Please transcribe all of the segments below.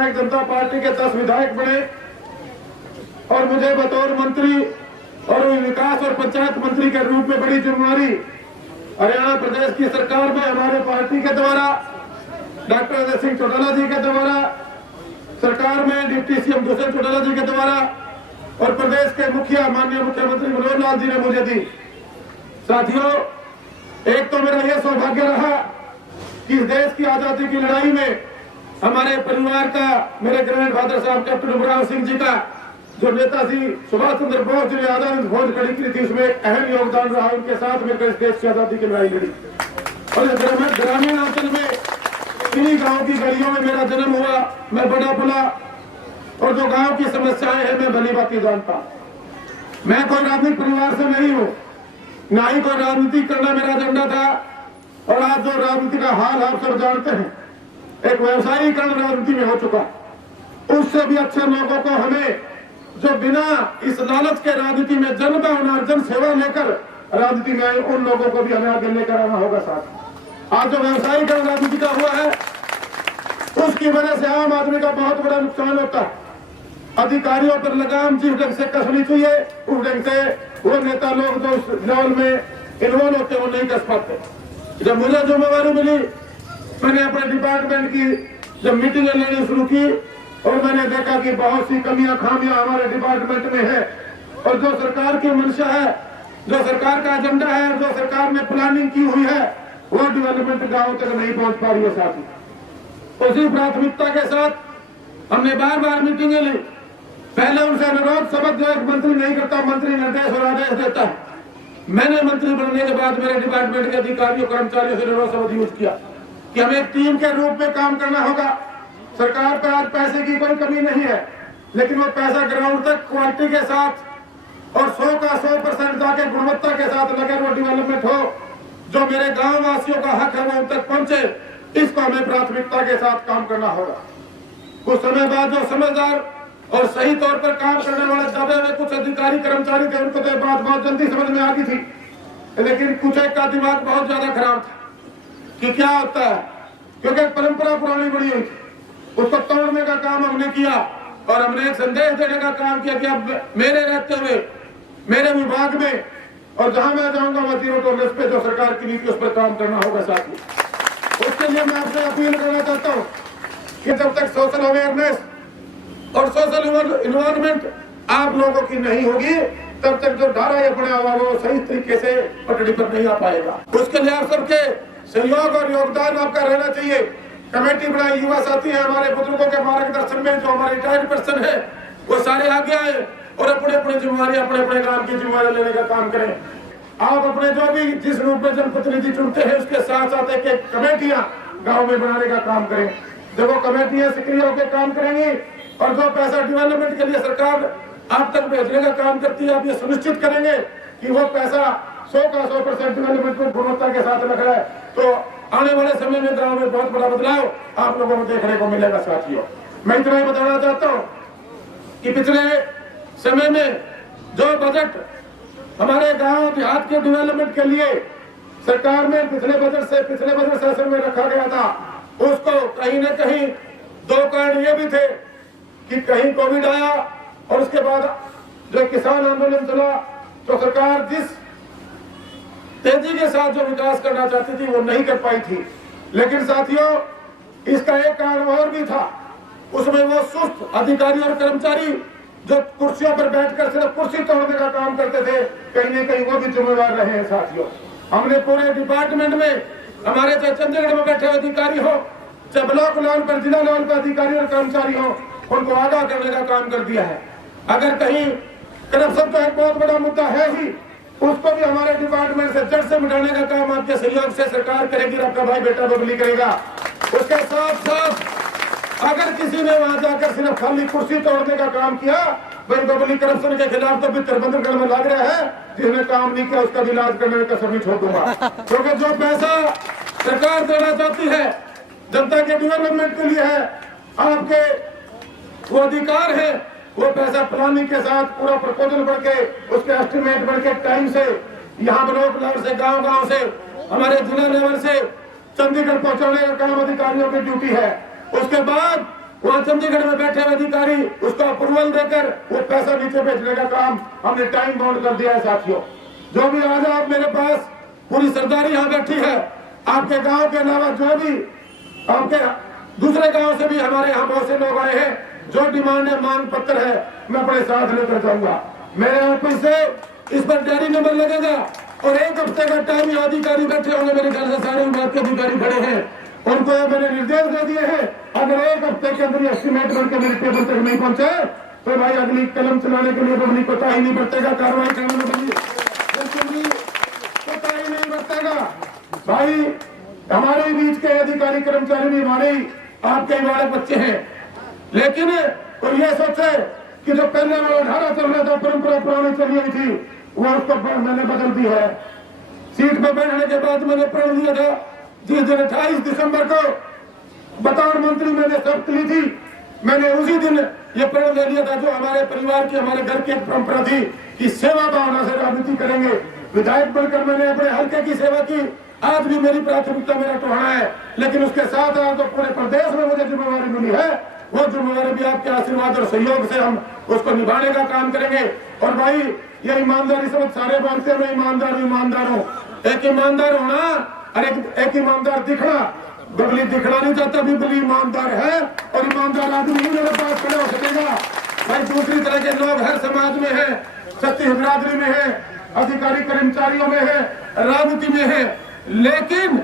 लोकनायक जनता party के 10 विधायक बने और मुझे बतौर मंत्री और विकास और पंचायत मंत्री के रूप में बड़ी जिम्मेदारी हरियाणा प्रदेश की सरकार में हमारे पार्टी के द्वारा डॉक्टर अजय सिंह चौटाला जी के द्वारा सरकार में डिप्टी सीएम दुष्यंत चौटाला जी के द्वारा और प्रदेश के मुखिया माननीय मुख्यमंत्री मनोहर लाल जी ने मुझे दी। साथियों, एक तो मेरा यह सौभाग्य रहा कि इस देश की आजादी की लड़ाई में हमारे परिवार का, मेरे ग्रैंडफादर साहब कैप्टन उमराव सिंह जी का, जो नेताजी सुभाष चंद्र बोस जी ने आजादी फौज खड़ी की थी, उसमें एक अहम योगदान रहा। उनके साथ मिलकर इस देश की आजादी की लड़ाई लड़ी और ग्रामीण अंचल में इन्हीं गांव की गलियों में मेरा जन्म हुआ, मैं बड़ा पला और जो गांव की समस्याएं हैं मैं भली बात जानता। मैं कोई राजनीतिक परिवार से नहीं हूं, ना ही कोई राजनीति करना मेरा एजेंडा था। और आज जो राजनीति का हाल आप सब जानते हैं, एक व्यवसायीकरण राजनीति में हो चुका। उससे भी अच्छे लोगों को हमें, जो बिना इस लालच के राजनीति में जन भावना और जन सेवा लेकर राजनीति में आए, उन लोगों को भी हमें आगे लेकर आना होगा। साथ आज जो व्यवसायीकरण राजनीति का हुआ है, उसकी वजह से आम आदमी का बहुत बड़ा नुकसान होता है। अधिकारियों पर लगाम जिस ढंग से कसनी चाहिए, उस ढंग से वो नेता लोग जो उस लेवल में इन्वॉल्व होते हैं वो नहीं कस पाते। जब मुझे जिम्मेवारी मिली, मैंने अपने डिपार्टमेंट की जब मीटिंगें लेनी शुरू की और मैंने देखा कि बहुत सी कमियां खामियां हमारे डिपार्टमेंट में है और जो सरकार की मंशा है, जो सरकार का एजेंडा है, जो सरकार ने प्लानिंग की हुई है, वो डेवलपमेंट गांव तक नहीं पहुंच पा रही है। साथी, उसी प्राथमिकता के साथ हमने बार बार मीटिंगें ली। पहले उनसे अनुरोध, शपथ जो एक मंत्री नहीं करता, मंत्री निर्देश और आदेश देता है। मैंने मंत्री बनने के बाद मेरे डिपार्टमेंट के अधिकारियों कर्मचारियों से अनुरोध शब्द यूज किया कि हमें एक टीम के रूप में काम करना होगा। सरकार पर आज पैसे की कोई कमी नहीं है, लेकिन वो पैसा ग्राउंड तक क्वालिटी के साथ और 100 का 100% जाके गुणवत्ता के साथ लगे वो डेवलपमेंट हो। जो मेरे गाँव वासियों का हक है वो उन तक पहुंचे, इसको हमें प्राथमिकता के साथ काम करना होगा। कुछ समय बाद जो समझदार और सही तौर पर काम करने वाले दबे हुए कुछ अधिकारी कर्मचारी थे, उनको तो बात बहुत जल्दी समझ में आती थी, लेकिन कुछ एक का दिमाग बहुत ज्यादा खराब था कि क्या होता है, क्योंकि परंपरा पुरानी बड़ी हुई थी, उसको तोड़ने का काम हमने किया और हमने एक संदेश देने का काम किया कि अब मेरे रहते हुए मेरे विभाग में और जहां मैं जाऊंगा वह जीरो टॉलरेंस पे जो सरकार की नीति उस पर काम करना होगा। साथी, उसके लिए मैं आपसे अपील करना चाहता हूँ कि जब तक सोशल अवेयरनेस और सोशल इन्वायरमेंट आप लोगों की नहीं होगी, तब तक जो धारा ये बना हुआ वो सही तरीके से पटड़ी पर नहीं आ पाएगा। उसके लिए आप सबके सहयोग और योगदान आपका रहना चाहिए। कमेटी बनाई, युवा साथी है हमारे, बुजुर्गों के मार्गदर्शन में जो हमारे रिटायर्ड पर्सन है वो सारे आगे आए और अपने अपने जिम्मेवारी, अपने अपने काम की जिम्मेवारी लेने का काम करें। आप अपने जो भी जिस रूप में जनप्रतिनिधि चुनते हैं, उसके साथ साथ एक कमेटियां गाँव में बनाने का काम करें। जब वो कमेटियां सक्रिय होकर काम करेंगी और जो पैसा डेवलपमेंट के लिए सरकार आप तक भेजने का काम करती है, आप ये सुनिश्चित करेंगे कि वो पैसा 100 का 100% डेवलपमेंट को गुणवत्ता के साथ लग रहा है, तो आने वाले समय में गांव में बहुत बड़ा बदलाव आप लोगों को देखने को मिलेगा। साथियों, मैं इतना ही बताना चाहता हूँ कि पिछले समय में जो बजट हमारे गाँव देहात के डेवलपमेंट के लिए सरकार ने पिछले बजट सेशन में रखा गया था, उसको कहीं न कहीं 2 कारण ये भी थे कि कहीं कोविड आया और उसके बाद जो किसान आंदोलन चला, तो सरकार जिस तेजी के साथ जो विकास करना चाहती थी वो नहीं कर पाई थी। लेकिन साथियों, इसका एक कारण और भी था, उसमें वो सुस्त अधिकारी और कर्मचारी जो कुर्सियों पर बैठकर सिर्फ कुर्सी तोड़ने का काम करते थे, कहीं न कहीं वो भी जिम्मेवार रहे हैं। साथियों, हमने पूरे डिपार्टमेंट में हमारे चाहे चंडीगढ़ में बैठे अधिकारी हो, चाहे ब्लॉक लेवल पर, जिला लेवल पर अधिकारी और कर्मचारी हो, उनको आगाह करने का काम कर दिया है। अगर कहीं करप्शन तो एक बहुत बड़ा मुद्दा है ही, उसको भी हमारे डिपार्टमेंट से जड़ से मिटाने का काम आपके सहयोग से सरकार करेगी, आपका भाई बेटा बबली करेगा। उसके साथ साथ अगर किसी ने वहां जाकर सिर्फ खाली कुर्सी तोड़ने का काम किया, भाई बबली करप्शन के खिलाफ तो भी तिरबंदर में लग रहा है, जिसने काम नहीं किया उसका भी इलाज करने का कसर नहीं छोड़ दूंगा। क्योंकि जो पैसा सरकार देना चाहती है जनता के डेवलपमेंट के लिए है, आपके वो अधिकार है, वो पैसा प्लानिंग के साथ पूरा प्रपोजल बढ़ के, उसके एस्टिमेट बढ़ के टाइम से यहाँ ब्लॉक लेवल से, गांव से, हमारे जिला लेवल से चंडीगढ़ पहुंचाने का काम अधिकारियों की ड्यूटी है। उसके बाद वहां चंडीगढ़ में बैठे हुए अधिकारी उसका अप्रूवल देकर वो पैसा नीचे भेजने का काम हमने टाइम बाउंड कर दिया है। साथियों, जो भी आज आप मेरे पास पूरी सरदारी यहाँ बैठी है, आपके गांव के अलावा जो भी आपके दूसरे गांव से भी हमारे यहाँ बहुत से लोग आए हैं, जो डिमांड है, मांग पत्र है, मैं अपने साथ लेकर जाऊंगा। मेरे ऑफिस से इस पर डायरी नंबर लगेगा और 1 हफ्ते का टाइम यहाँ अधिकारी बैठे होंगे, मेरे ख्याल से सारे विभाग के अधिकारी खड़े हैं, उनको मैंने निर्देश दे दिए हैं। अगर 1 हफ्ते के अंदर एस्टीमेट करके मेरे टेबल तक नहीं पहुंचे तो भाई अगली कलम चलाने के लिए तो नहीं पता ही नहीं बरतेगा, कार्रवाई करने में बिल्कुल पता ही नहीं बरतेगा। भाई हमारे बीच के अधिकारी कर्मचारी भी हमारे आपके ही वाले बच्चे हैं, लेकिन कोई ये सोचे कि जो पहले वाला धारा चल रहा था, परंपरा पुरानी चली हुई थी, वो उसको मैंने बदल दी है। सीट पर बैठने के बाद मैंने प्रण लिया था, जिस दिन 28 दिसंबर को बतौर मंत्री मैंने शपथ ली थी, मैंने उसी दिन ये प्रण ले लिया था, जो हमारे परिवार की, हमारे घर की एक परंपरा थी कि सेवा भावना से राजनीति करेंगे। विधायक बनकर मैंने अपने हल्के की सेवा की, आज भी मेरी प्राथमिकता मेरा टोहाना है, लेकिन उसके साथ आज तो पूरे प्रदेश में मुझे जिम्मेवारी मिली है, वो जिम्मेवारी भी आपके आशीर्वाद और सहयोग से हम उसको निभाने का काम करेंगे। और भाई ये ईमानदारी से सारे मानते हैं, मैं ईमानदार हूँ। एक ईमानदार होना और एक ईमानदार दिखना, बबली दिखना नहीं चाहता, बबली ईमानदार है और ईमानदार आदमी ही मेरे पास खड़े हो सकेगा। भाई दूसरी तरह के लोग हर समाज में है, क्षत्रिय बिरादरी में है, अधिकारी कर्मचारियों में है, राजनीति में है, लेकिन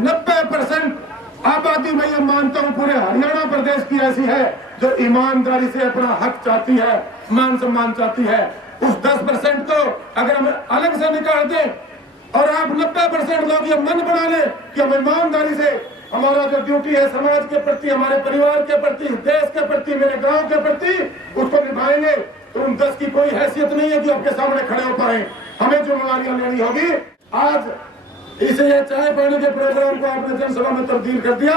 90% आबादी में ये मानता हूँ पूरे हरियाणा प्रदेश की ऐसी है जो ईमानदारी से अपना हक चाहती है, मान सम्मान चाहती है। उस 10% को अगर हम अलग से निकाल दें और आप 90% लोग ये मन बना ले कि हम ईमानदारी से हमारा जो ड्यूटी है समाज के प्रति, हमारे परिवार के प्रति, देश के प्रति, मेरे गांव के प्रति, उसको निभाएंगे, तो उन 10 की कोई हैसियत नहीं है कि आपके सामने खड़े हो पाए। हमें जिम्मेवारियां लेनी होगी। आज इसे ये चाय पानी के प्रोग्राम को आपने जनसभा में तब्दील कर दिया।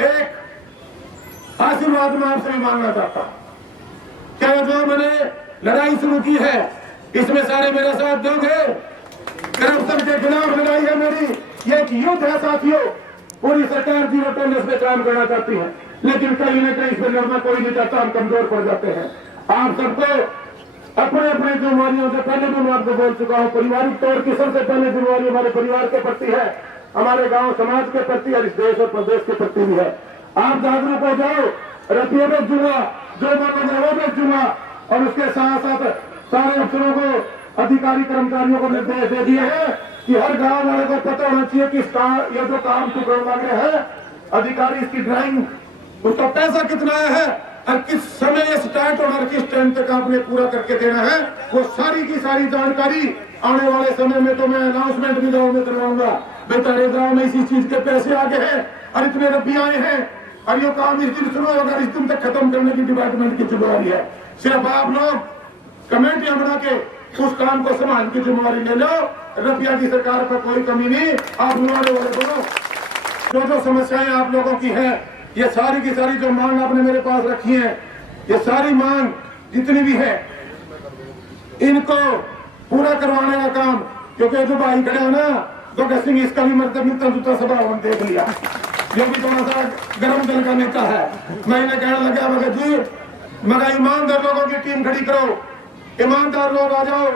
एक आशीर्वाद मैं आपसे भी मांगना चाहता हूं, क्या जो मैंने लड़ाई शुरू की है इसमें सारे मेरा साथ दोगे? करप्शन के खिलाफ लड़ाई है मेरी, ये एक युद्ध है साथियों। पूरी सरकार जीरो टॉलरेंस पे काम करना चाहती है, लेकिन कहीं न कहीं इस पर लड़ना कोई नहीं चाहता, हम कमजोर पड़ जाते हैं। आप सबको अपने अपने जिम्मेवारियों से पहले भी मैं आपको बोल चुका हूँ, पारिवारिक तौर की सबसे पहले जिम्मेवारी हमारे परिवार के प्रति है, हमारे गांव समाज के प्रति और इस देश और प्रदेश के प्रति भी है। आप जागरूक हो जाओ, रतियों में जुआ जो मांगोगे वो बेचूंगा, और उसके साथ साथ सारे अफसरों को, अधिकारी कर्मचारियों को निर्देश दे दिए हैं कि हर गांव वाले को पता होना चाहिए कि ये जो काम तू करवा रहे हैं, अधिकारी इसकी ड्राइंग, उसका पैसा कितना आया है और किस समय ये स्टार्ट होना और किस टाइम तक आपने पूरा करके देना है, वो सारी की सारी जानकारी आने वाले समय में तो मैं अनाउंसमेंट भी गाँव में करवाऊंगा। बेचारे गाँव में इसी चीज के पैसे आगे हैं और इतने रुपये आए हैं और ये काम इस दिन शुरू होगा, इस दिन तक खत्म करने की डिपार्टमेंट की जिम्मेवारी है। सिर्फ आप लोग कमेटियां बना के उस काम को संभालने की जिम्मेवारी ले लो। रुपया की सरकार पर कोई कमी नहीं, आप निभाने वाले दोनों। जो समस्याएं आप लोगों की है, ये सारी की सारी जो मांग आपने मेरे पास रखी है, ये सारी मांग जितनी भी है इनको पूरा करवाने का काम, क्योंकि जो भाई खड़े हो ना भगत सिंह, इसका भी मतलब मिलता जुलता स्वभाव देख लिया, जो भी थोड़ा सा गर्म दिल का नेता है। मैं इन्हें कहने लगा, भगत जी मगर ईमानदार लोगों की टीम खड़ी करो, ईमानदार लोग आ जाओ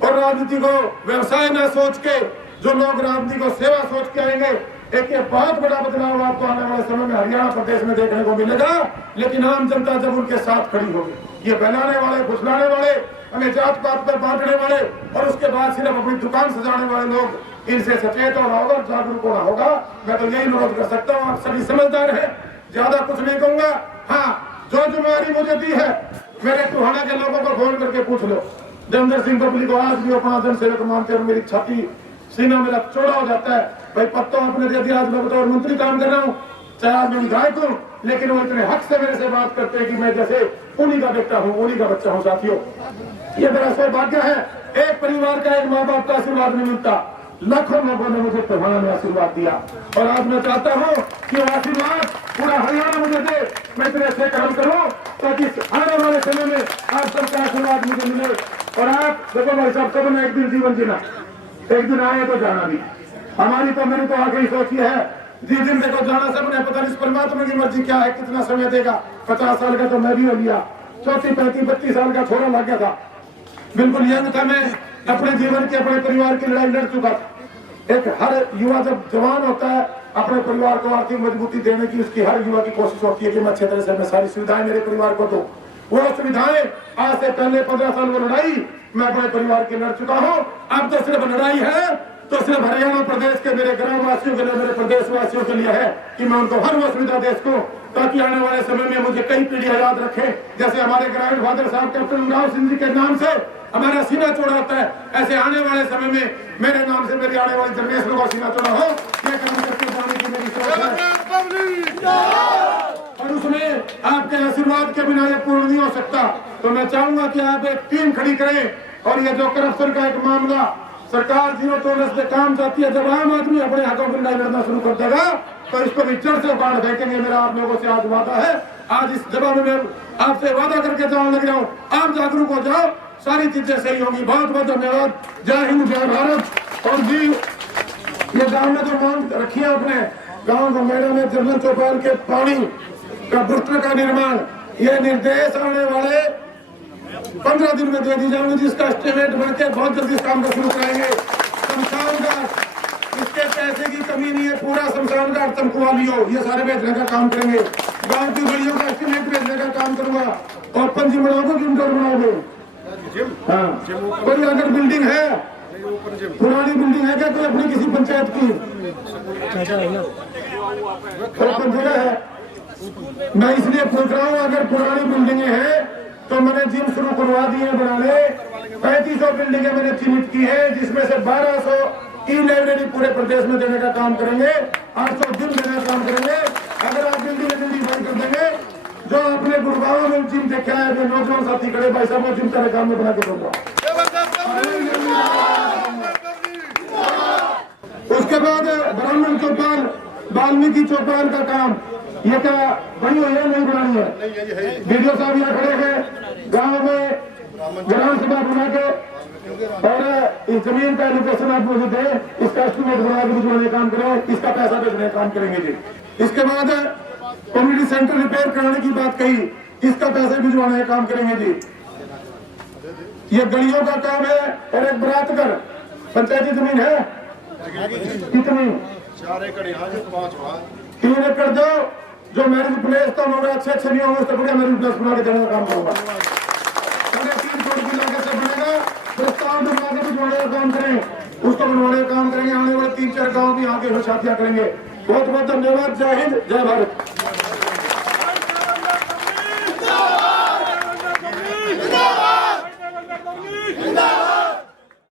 और राजनीति को व्यवसाय न सोच के, जो लोग राजनीति को सेवा सोच के आएंगे, एक ये बहुत बड़ा बदलाव आपको आने वाले समय में हरियाणा प्रदेश में देखने को मिलेगा। लेकिन आम जनता जब उनके साथ खड़ी होगी, ये बहलाने वाले, फुसलाने वाले, हमें जात पात पर बांटने वाले और उसके बाद सिर्फ अपनी दुकान सजाने वाले लोग, इनसे सचेत होना होगा, जागरूक होना होगा। मैं तो यही अनुरोध कर सकता हूँ, आप सभी समझदार हैं, ज्यादा कुछ नहीं कहूंगा। हाँ, जो जिम्मेवारी मुझे दी है, मेरे टोहाना के लोगों को फोन करके पूछ लो। देवेंद्र सिंह पब्लिक को आज भी अपना जनसेवक मानते हैं, मेरी छाती सीना मेरा चौड़ा हो जाता है। भाई पत्तों आपने दे दिया, आज मैं बतौर मंत्री काम कर रहा हूँ, चाहे आज मैं विधायक हूँ, लेकिन वो इतने हक से मेरे से बात करते हैं कि मैं जैसे उन्हीं का बेटा हूँ, उन्हीं का बच्चा हूँ। साथियों, ये मेरा सौभाग्य है, एक परिवार का, एक माँ बाप का आशीर्वाद नहीं मिलता। लाखों लोगों ने मुझे टोहाना में आशीर्वाद दिया और आज मैं चाहता हूँ कि वो आशीर्वाद पूरा हरियाणा मुझे दे, मैं इतने अच्छे काम करूँ ताकि आने वाले समय में आप सबका आशीर्वाद मुझे मिले। और आप देखो भाई साहब, सब ने एक दिन जीवन जीना, एक दिन आए तो जाना भी। हमारी तो, मैंने तो आगे ही सोची है जिस दिन देखो जाना सब ने पता नहीं परमात्मा की मर्जी क्या है, कितना समय देगा। 50 साल का तो मैं भी हो लिया, 34, 35, 32 साल का छोरा लग गया था, बिल्कुल यंग था मैं। अपने जीवन की, अपने परिवार की लड़ाई लड़ चुका। एक हर युवा जब जवान होता है, अपने परिवार को आर्थिक मजबूती देने की उसकी हर युवा की कोशिश होती है कि मैं अच्छे तरह से मैं सारी सुविधाएं मेरे परिवार को दूं। वो सुविधाएं आज से पहले 15 साल वो लड़ाई मैं अपने परिवार की लड़ चुका हूं। अब तो सिर्फ लड़ाई है तो सिर्फ हरियाणा प्रदेश के मेरे ग्राम वासियों के लिए, मेरे प्रदेश वासियों के लिए है कि मैं उनको हर वो सुविधा दे सकूं, ताकि आने वाले समय में मुझे कई पीढ़ियां याद रखें। जैसे हमारे ग्रामीण फादर साहब कैप्टन उमराव सिंह जी के नाम से हमारा सीना चौड़ा होता है, ऐसे आने वाले समय में मेरे नाम से मेरी आने वाली जनरेशन का सीना चौड़ा हो, ये काम करके जाने की मेरी सोच है। और उसमें आपके आशीर्वाद के बिना ये पूर्ण नहीं हो सकता। तो मैं चाहूंगा कि आप एक टीम खड़ी करें और ये जो करप्शन का एक मामला सरकार जीरो टॉलरेंस पे काम चाहती है, जब आम आदमी अपने हाथों की लड़ाई लड़ना शुरू कर देगा तो इसको भी जड़ से उखाड़ फेंकेंगे। मेरा आप लोगों से आज वादा है, आज इस जगह में मैं आपसे वादा करके जाने लग रहा हूँ, आप जागरूक हो जाओ, सारी चीजें सही होंगी। बहुत बहुत धन्यवाद। जय हिंद, जय भारत। और जी ये गांव में जो मांग रखी है अपने गांव गंगेड़ा में जनरल चौपाल के पानी का बूस्टर का निर्माण, ये निर्देश आने वाले 15 दिन में दे दी जाएंगे, जिसका एस्टिमेट बन के बहुत जल्दी इस काम को शुरू कराएंगे। शमशान घाट, इसके पैसे की कमी नहीं है, पूरा शमशान घाट तमकुआ लियो, ये सारे भेजने का काम करेंगे। गांव की गलियों का एस्टिमेट भेजने का काम करूंगा। और पंजी बनाओगे कि इंटर बनाओगे? हाँ, कोई अगर बिल्डिंग है, पुरानी बिल्डिंग है क्या कोई अपनी किसी पंचायत की? ओपन जगह है। मैं इसलिए पूछ रहा हूँ, अगर पुरानी बिल्डिंगें हैं तो मैंने जिम शुरू करवा दी है बनाने। 3500 बिल्डिंगें मैंने चिन्हित की है, जिसमें से 1200 ई लाइब्रेरी पूरे प्रदेश में देने का काम करेंगे, 800 जिम देने का काम करेंगे। अगर आप बिल्डिंग जल्दी बंद कर देंगे, जो अपने गुड़गांव में जिम देखा है, जो नौजवान साथी खड़े भाई साहब, मैं जिम का काम में बना के दूंगा। उसके बाद ब्राह्मण चौपाल, वाल्मीकि चौपाल का काम, ये क्या बनी हुई है, नहीं बनानी है? वीडियो साहब यहाँ खड़े हैं, गांव में ग्राम सभा बना के और इस जमीन का एलोकेशन आप मुझे दें, इसका एस्टिमेट बना के भिजवाने का काम करें, इसका पैसा भेजने का काम करेंगे जी। इसके बाद कम्युनिटी सेंटर रिपेयर कराने की बात कही, इसका पैसे भिजवाने का काम करेंगे जी। ये गलियों का काम है। और एक बरातगर पंचायती जमीन है कितनी? 4 एकड़ यहाँ से 5 वहाँ। 3 एकड़ दो, जो मैरिज प्लेस तो होगा अच्छे नहीं होंगे, उससे बढ़िया मैरिज प्लेस बना के देने का काम करूंगा। 3 करोड़ की लागत से बनेगा, प्रस्ताव बना के भिजवाने का काम करें, उसको बनवाने का काम करेंगे। आने वाले 3-4 गाँव भी आगे शादियां करेंगे। बहुत बहुत धन्यवाद। जय हिंद, जय भारत।